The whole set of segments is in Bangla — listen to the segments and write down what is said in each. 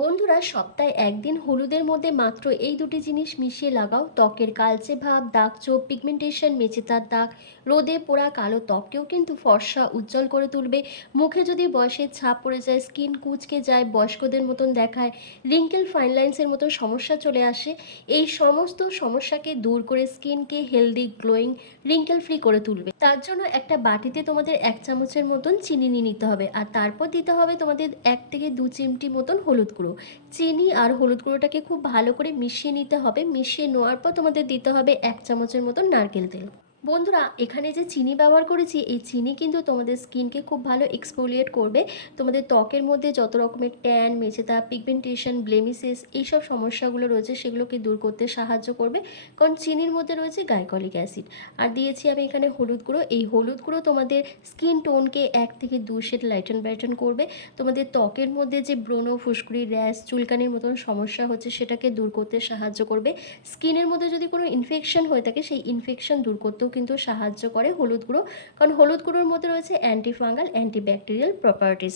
বন্ধুরা, সপ্তাহে একদিন হলুদের মধ্যে মাত্র এই দুটি জিনিস মিশিয়ে লাগাও। ত্বকের কালচে ভাব, দাগ, চোখ পিগমেন্টেশন মেচেতার দাগ, রোদে পোড়া কালো ত্বককেও কিন্তু ফর্সা, উজ্জ্বল করে তুলবে। মুখে যদি বয়সের ছাপ পড়ে যায়, স্কিন কুচকে যায়, বয়স্কদের মতন দেখায় রিঙ্কেল ফাইন লাইন্সের মতন সমস্যা চলে আসে, এই সমস্ত সমস্যাকে দূর করে স্কিনকে হেলদি গ্লোয়িং রিঙ্কেল ফ্রি করে তুলবে। তার জন্য একটা বাটিতে তোমাদের এক চামচের মতন চিনি নিয়ে নিতে হবে, আর তারপর দিতে হবে তোমাদের এক থেকে দু চিমটি মতন হলুদ গুঁড়ো। চিনি আর হলুদ গুঁড়োটাকে খুব ভালো করে মিশিয়ে নিতে হবে। মিশিয়ে নেওয়ার পর তোমাদের দিতে হবে এক চামচের মতো নারকেল তেল। বন্ধুরা, এখানে যে চিনি ব্যবহার করেছি, এই চিনি কিন্তু তোমাদের স্কিনকে খুব ভালো এক্সফোলিয়েট করবে। তোমাদের ত্বকের মধ্যে যত রকমের ট্যান মেচেতা পিগমেন্টেশন ব্লেমিসেস এইসব সমস্যাগুলো রয়েছে, সেগুলোকে দূর করতে সাহায্য করবে। কারণ চিনির মধ্যে রয়েছে গাইকলিক অ্যাসিড আর দিয়েছি আমি এখানে হলুদ গুঁড়ো। এই হলুদ গুঁড়ো তোমাদের স্কিন টোনকে এক থেকে দু শেড লাইটন ব্রাইটন করবে। তোমাদের ত্বকের মধ্যে যে ব্রণ, ফুসকুড়ি, র্যাশ, চুলকানির মতন সমস্যা হচ্ছে, সেটাকে দূর করতে সাহায্য করবে। স্কিনের মধ্যে যদি কোনো ইনফেকশন হয়ে থাকে, সেই ইনফেকশন দূর করতেও কিন্তু সাহায্য করে হলুদ গুঁড়ো, কারণ হলুদ গুঁড়োর মধ্যে রয়েছে অ্যান্টিফাঙ্গাল অ্যান্টিব্যাকটেরিয়াল প্রপার্টিস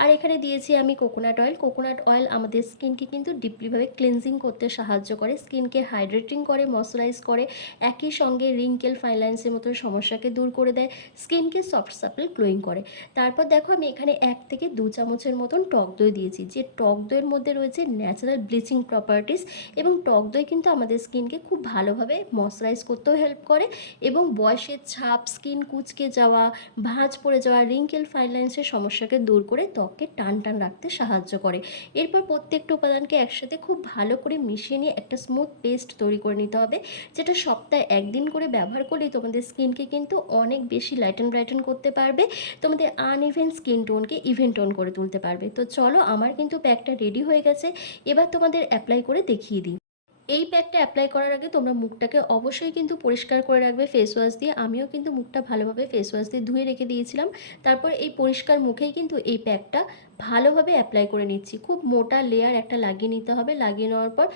আর এখানে দিয়েছি আমি কোকোনাট অয়েল কোকোনাট অয়েল আমাদের স্কিনকে কিন্তু ডিপলিভাবে ক্লিনজিং করতে সাহায্য করে। স্কিনকে হাইড্রেটিং করে ময়শ্চারাইজ করে, একই সঙ্গে রিঙ্কেল ফাইলাইন্সের মতো সমস্যাকে দূর করে দেয়। স্কিনকে সফট সাপল গ্লোয়িং করে। তারপর দেখো আমি এখানে এক থেকে দু চামচের মতন টক দই দিয়েছি। যে টক দইয়ের মধ্যে রয়েছে ন্যাচারাল ব্লিচিং প্রপার্টিস এবং টক দই কিন্তু আমাদের স্কিনকে খুব ভালোভাবে ময়শ্চারাইজ করতেও হেল্প করে এবং বয়সের ছাপ স্কিন কুচকে যাওয়া, ভাঁজ পড়ে যাওয়া রিঙ্কেল ফাইনলাইন্সের সমস্যাকে দূর করে ত্বককে টান টান রাখতে সাহায্য করে। এরপর প্রত্যেকটা উপাদানকে একসাথে খুব ভালো করে মিশিয়ে নিয়ে একটা স্মুথ পেস্ট তৈরি করে নিতে হবে, যেটা সপ্তাহে একদিন করে ব্যবহার করলেই তোমাদের স্কিনকে কিন্তু অনেক বেশি লাইটেন ব্রাইটন করতে পারবে, তোমাদের আনইভেন স্কিন টোনকে ইভেন টোন করে তুলতে পারবে। তো চলো, আমার কিন্তু প্যাকটা রেডি হয়ে গেছে, এবার তোমাদের অ্যাপ্লাই করে দেখিয়ে দিই। এই প্যাকটা অ্যাপ্লাই করার আগে তোমরা মুখটাকে অবশ্যই কিন্তু পরিষ্কার করে রাখবে ফেস ওয়াশ দিয়ে। আমিও কিন্তু মুখটা ভালোভাবে ফেস ওয়াশ দিয়ে ধুয়ে রেখে দিয়েছিলাম। তারপর এই পরিষ্কার মুখেই কিন্তু এই প্যাকটা ভালোভাবে অ্যাপ্লাই করে নিচ্ছি। খুব মোটা লেয়ার একটা লাগিয়ে নিতে হবে। লাগিয়ে নেওয়ার পর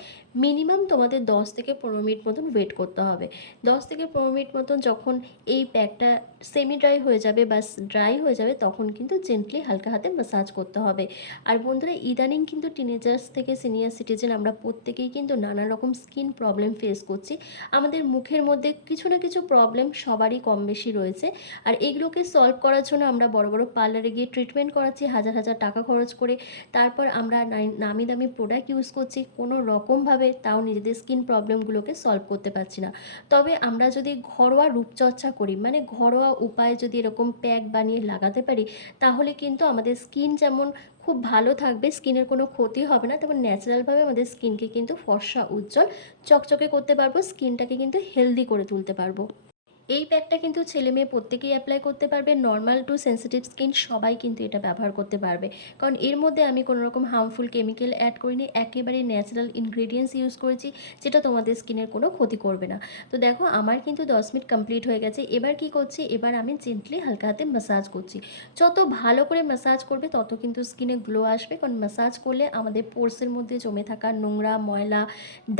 মিনিমাম তোমাদের 10 থেকে পনেরো মিনিট মতন ওয়েট করতে হবে। 10 থেকে পনেরো মিনিট মতন যখন এই প্যাকটা সেমি ড্রাই হয়ে যাবে বা ড্রাই হয়ে যাবে তখন কিন্তু জেন্টলি হালকা হাতে ম্যাসাজ করতে হবে। আর বন্ধুরা, ইদানিং কিন্তু টিনেজার্স থেকে সিনিয়র সিটিজেন আমরা প্রত্যেকেই কিন্তু নানা রকম স্কিন প্রবলেম ফেস করছি। আমাদের মুখের মধ্যে কিছু না কিছু প্রবলেম সবারই কম বেশি রয়েছে। আর এগুলোকে সলভ করার জন্য আমরা বড় বড় পার্লারে গিয়ে ট্রিটমেন্ট করাচ্ছি, হাজার হাজার টাকা খরচ করে তারপর আমরা নামি দামি প্রোডাক্ট ইউজ করছি, কোনো রকমভাবে তাও নিজেদের স্কিন প্রবলেমগুলোকে সলভ করতে পারছি না। তবে আমরা যদি ঘরোয়া রূপচর্চা করি মানে ঘরোয়া উপায়ে যদি এরকম প্যাক বানিয়ে লাগাতে পারি, তাহলে কিন্তু আমাদের স্কিন যেমন খুব ভালো থাকবে স্কিনের কোনো ক্ষতি হবে না, তেমন ন্যাচারালভাবে আমাদের স্কিনকে কিন্তু ফর্সা, উজ্জ্বল, চকচকে করতে পারব স্কিনটাকে কিন্তু হেলদি করে তুলতে পারব। এই প্যাকটা কিন্তু ছেলে মেয়ে প্রত্যেকেই অ্যাপ্লাই করতে পারবে। নর্মাল টু সেন্সিটিভ স্কিন সবাই কিন্তু এটা ব্যবহার করতে পারবে। কারণ এর মধ্যে আমি কোনো রকম হার্মফুল কেমিক্যাল অ্যাড করিনি, একেবারে ন্যাচারাল ইনগ্রেডিয়েন্টস ইউজ করেছি, যেটা তোমাদের স্কিনের কোনো ক্ষতি করবে না। তো দেখো, আমার কিন্তু দশ মিনিট কমপ্লিট হয়ে গেছে। এবার কি করছি? এবার আমি জেন্টলি হালকা হাতে ম্যাসাজ করছি। যত ভালো করে ম্যাসাজ করবে, তত কিন্তু স্কিনে গ্লো আসবে। কারণ ম্যাসাজ করলে আমাদের পোর্সের মধ্যে জমে থাকা নোংরা, ময়লা,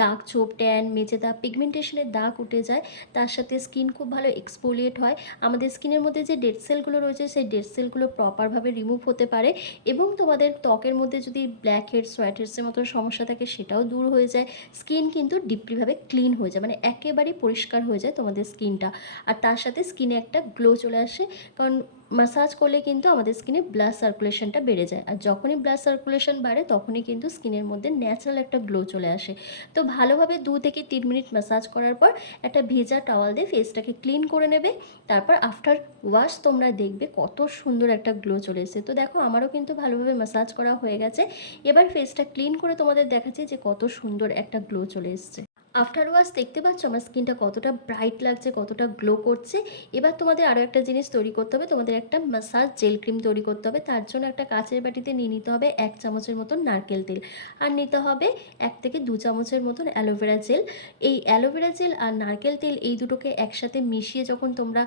দাগ, ছোপ ট্যান মেচে দাগ পিগমেন্টেশনের দাগ উঠে যায়। তার সাথে স্কিন খুব ভালো এক্সপোলিয়েট হয়। আমাদের স্কিনের মধ্যে যে ডেড সেলগুলো রয়েছে, সেই ডেড সেলগুলো প্রপারভাবে রিমুভ হতে পারে এবং তোমাদের ত্বকের মধ্যে যদি ব্ল্যাক হেড সোয়াইট হেডসের মতো সমস্যা থাকে, সেটাও দূর হয়ে যায়। স্কিন কিন্তু ডিপলিভাবে ক্লিন হয়ে যায় মানে একেবারেই পরিষ্কার হয়ে যায় তোমাদের স্কিনটা আর তার সাথে স্কিনে একটা গ্লো চলে আসে, কারণ মাসাজ করলে কিন্তু আমাদের স্কিনে ব্লাড সার্কুলেশনটা বেড়ে যায়। আর যখনই ব্লাড সার্কুলেশন বাড়ে, তখনই কিন্তু স্কিনের মধ্যে ন্যাচারাল একটা গ্লো চলে আসে। তো ভালোভাবে দু থেকে তিন মিনিট ম্যাসাজ করার পর একটা ভেজা টাওয়াল দিয়ে ফেসটাকে ক্লিন করে নেবে। তারপর আফটার ওয়াশ তোমরা দেখবে কত সুন্দর একটা গ্লো চলে এসেছে। তো দেখো, আমারও কিন্তু ভালোভাবে ম্যাসাজ করা হয়ে গেছে। এবার ফেসটা ক্লিন করে তোমাদের দেখাচ্ছি যে কত সুন্দর একটা গ্লো চলে এসেছে। আফটার ওয়াশ দেখতে পাচ্ছ আমার স্কিনটা কতটা ব্রাইট লাগছে, কতটা গ্লো করছে। এবার তোমাদের আরও একটা জিনিস তৈরি করতে হবে, তোমাদের একটা মাসাজ জেল ক্রিম তৈরি করতে হবে। তার জন্য একটা কাঁচের বাটিতে নিয়ে নিতে হবে এক চামচের মতন নারকেল তেল। আর নিতে হবে এক থেকে দু চামচের মতন অ্যালোভেরা জেল এই অ্যালোভেরা জেল আর নারকেল তেল এই দুটোকে একসাথে মিশিয়ে যখন তোমরা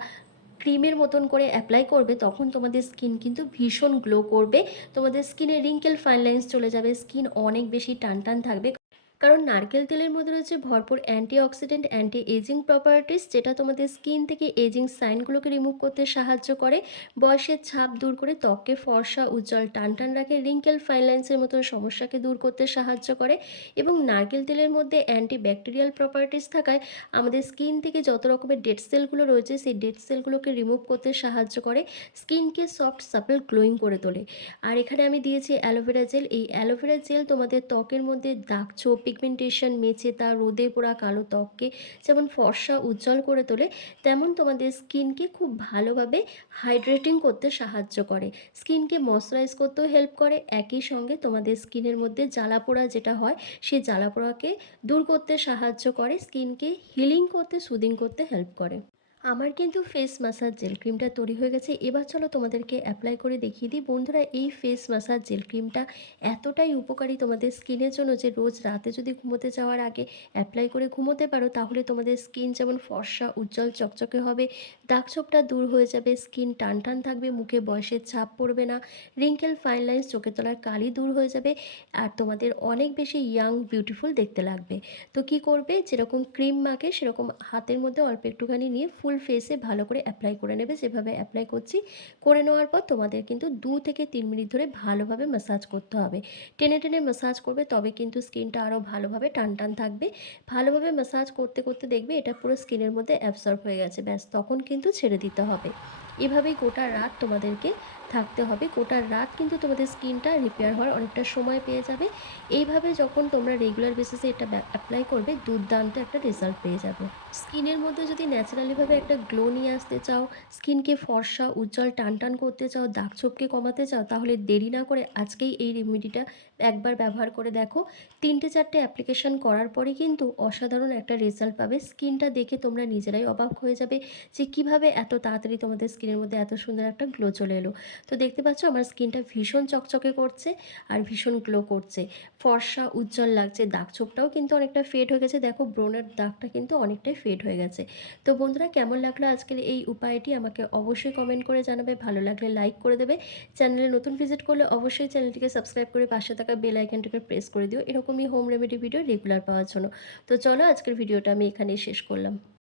ক্রিমের মতন করে অ্যাপ্লাই করবে, তখন তোমাদের স্কিন কিন্তু ভীষণ গ্লো করবে। তোমাদের স্কিনে রিঙ্কেল ফাইন লাইন্স চলে যাবে স্কিন অনেক বেশি টান টান থাকবে। কারণ নারকেল তেলের মধ্যে রয়েছে ভরপুর অ্যান্টিঅক্সিডেন্ট অ্যান্টি এজিং প্রপার্টিস, যেটা তোমাদের স্কিন থেকে এজিং সাইনগুলোকে রিমুভ করতে সাহায্য করে। বয়সের ছাপ দূর করে ত্বককে ফর্সা, উজ্জ্বল টান টান রাখে রিঙ্কেল ফাইনলাইন্সের মতো সমস্যাকে দূর করতে সাহায্য করে এবং নারকেল তেলের মধ্যে অ্যান্টি ব্যাকটেরিয়াল প্রপার্টিস থাকায় আমাদের স্কিন থেকে যত রকমের ডেড সেলগুলো রয়েছে, সেই ডেড সেলগুলোকে রিমুভ করতে সাহায্য করে, স্কিনকে সফট, সাপল গ্লোয়িং করে তোলে। আর এখানে আমি দিয়েছি অ্যালোভেরা জেল। এই অ্যালোভেরা জেল তোমাদের ত্বকের মধ্যে দাগ, ছোপ পিগমেন্টেশন মেচে তা রোদে পোড়া কালো ত্বককে যেমন ফর্সা, উজ্জ্বল করে তোলে, তেমন তোমাদের স্কিনকে খুব ভালোভাবে হাইড্রেটিং করতে সাহায্য করে। স্কিনকে ময়শ্চারাইজ করতেও হেল্প করে। একই সঙ্গে তোমাদের স্কিনের মধ্যে জ্বালা পোড়া যেটা হয়, সেই জ্বালা পোড়াকে দূর করতে সাহায্য করে। স্কিনকে হিলিং করতে সুদিং করতে হেল্প করে। আমার কিন্তু ফেস মাসাজ জেল ক্রিমটা তৈরি হয়ে গেছে। এবার চলো তোমাদেরকে অ্যাপ্লাই করে দেখিয়ে দিই। বন্ধুরা, এই ফেস মাসাজ জেল ক্রিমটা এতটাই উপকারী তোমাদের স্কিনের জন্য যে রোজ রাতে যদি ঘুমোতে যাওয়ার আগে অ্যাপ্লাই করে ঘুমোতে পারো, তাহলে তোমাদের স্কিন যেমন ফর্সা, উজ্জ্বল, চকচকে হবে, দাগছোপটা দূর হয়ে যাবে স্কিন টান টান থাকবে, মুখে বয়সের ছাপ পড়বে না রিঙ্কেল ফাইন লাইন্স চোখে তলার কালি দূর হয়ে যাবে, আর তোমাদের অনেক বেশি ইয়াং বিউটিফুল দেখতে লাগবে। তো কি করবে? যেরকম ক্রিম মাখে, সেরকম হাতের মধ্যে অল্প একটুখানি নিয়ে ফুল ফেসে ভালো করে অ্যাপ্লাই করে নেবে, যেভাবে অ্যাপ্লাই করছি। করে নেওয়ার পর তোমাদের কিন্তু দু থেকে তিন মিনিট ধরে ভালোভাবে ম্যাসাজ করতে হবে। টেনে টেনে ম্যাসাজ করবে, তবে কিন্তু স্কিনটা আরও ভালোভাবে টান টান থাকবে। ভালোভাবে ম্যাসাজ করতে করতে দেখবে এটা পুরো স্কিনের মধ্যে অ্যাবসর্ব হয়ে গেছে, ব্যাস তখন কিন্তু ছেড়ে দিতে হবে। এভাবেই গোটা রাত তোমাদেরকে থাকতে হবে। গোটা রাত কিন্তু তোমাদের স্কিনটা রিপেয়ার হওয়ার অনেকটা সময় পেয়ে যাবে। এইভাবে যখন তোমরা রেগুলার বেসিসে এটা অ্যাপ্লাই করবে, দুর্দান্ত একটা রেজাল্ট পেয়ে যাবে। স্কিনের মধ্যে যদি ন্যাচারালিভাবে একটা গ্লো নিয়ে আসতে চাও, স্কিনকে ফর্সা, উজ্জ্বল টান টান করতে চাও, দাগ ছোপকে কমাতে চাও, তাহলে দেরি না করে আজকেই এই রেমেডিটা একবার ব্যবহার করে দেখো। তিনটে চারটে অ্যাপ্লিকেশন করার পরে কিন্তু অসাধারণ একটা রেজাল্ট পাবে। স্কিনটা দেখে তোমরা নিজেরাই অবাক হয়ে যাবে যে কীভাবে এত তাড়াতাড়ি তোমাদের স্কিনের মধ্যে এত সুন্দর একটা গ্লো চলে এলো। তো দেখতে পাচ্ছ আমার স্কিনটা ভীষণ চকচকে করছে আর ভীষণ গ্লো করছে। ফর্সা, উজ্জ্বল লাগছে, দাগ ছোপটাও কিন্তু অনেকটা ফেড হয়ে গেছে। দেখো ব্রোনের দাগটা কিন্তু অনেকটাই ফেড হয়ে গেছে। তো বন্ধুরা, কেমন লাগল আজকের এই উপায়টি? আমাকে অবশ্যই কমেন্ট করে জানাবে। ভালো লাগলে লাইক করে দেবে। চ্যানেলে নতুন ভিজিট করলে অবশ্যই চ্যানেলটিকে সাবস্ক্রাইব করে পাশে থাকা বেল আইকনটিকে প্রেস করে দিও। এরকমই হোম রেমেডি ভিডিও রেগুলার পাওয়ার জন্য। তো চলো, আজকের ভিডিওটা আমি এখানেই শেষ করলাম।